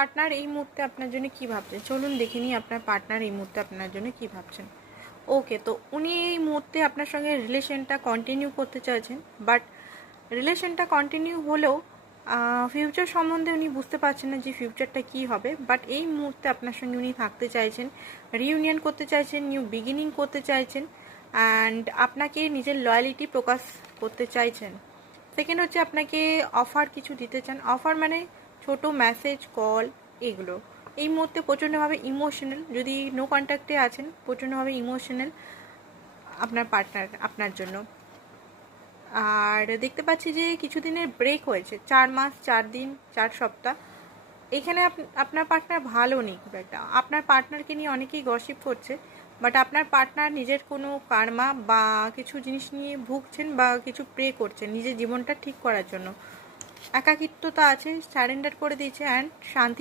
Partner এই মুহূর্তে আপনার জন্য কি ভাবছেন, চলুন দেখে নিই আপনার পার্টনার এই মুহূর্তে আপনার জন্য কি ভাবছেন। ওকে, তো উনি এই মুহূর্তে আপনার সঙ্গে রিলেশনটা কন্টিনিউ করতে চাইছেন, বাট রিলেশনটা কন্টিনিউ হলেও ফিউচার সম্বন্ধে উনি বুঝতে পারছেন না যে ফিউচারটা কী হবে। বাট এই মুহূর্তে আপনার সঙ্গে উনি থাকতে চাইছেন, রিইউনিয়ন করতে চাইছেন, নিউ বিগিনিং করতে চাইছেন, অ্যান্ড আপনাকে নিজের লয়ালিটি প্রকাশ করতে চাইছেন। সেকেন্ড হচ্ছে আপনাকে অফার কিছু দিতে চান। অফার মানে ছোট মেসেজ, কল, এগুলো। এই মুহূর্তে প্রচণ্ডভাবে ইমোশনাল, যদি নো কন্ট্যাক্টে আছেন, প্রচণ্ডভাবে ইমোশনাল আপনার পার্টনার আপনার জন্য। আর দেখতে পাচ্ছি যে কিছুদিনের ব্রেক হয়েছে, 4 মাস 4 দিন 4 সপ্তাহ। এখানে আপনার পার্টনার ভালো নেই খুব একটা। আপনার পার্টনারকে নিয়ে অনেকেই গসিপ করছে, বাট আপনার পার্টনার নিজের কোনো কার্মা বা কিছু জিনিস নিয়ে ভুগছেন বা কিছু প্রে করছেন নিজের জীবনটা ঠিক করার জন্য। একাকিত্বতা আছে, সারেন্ডার করে দিয়েছে অ্যান্ড শান্তি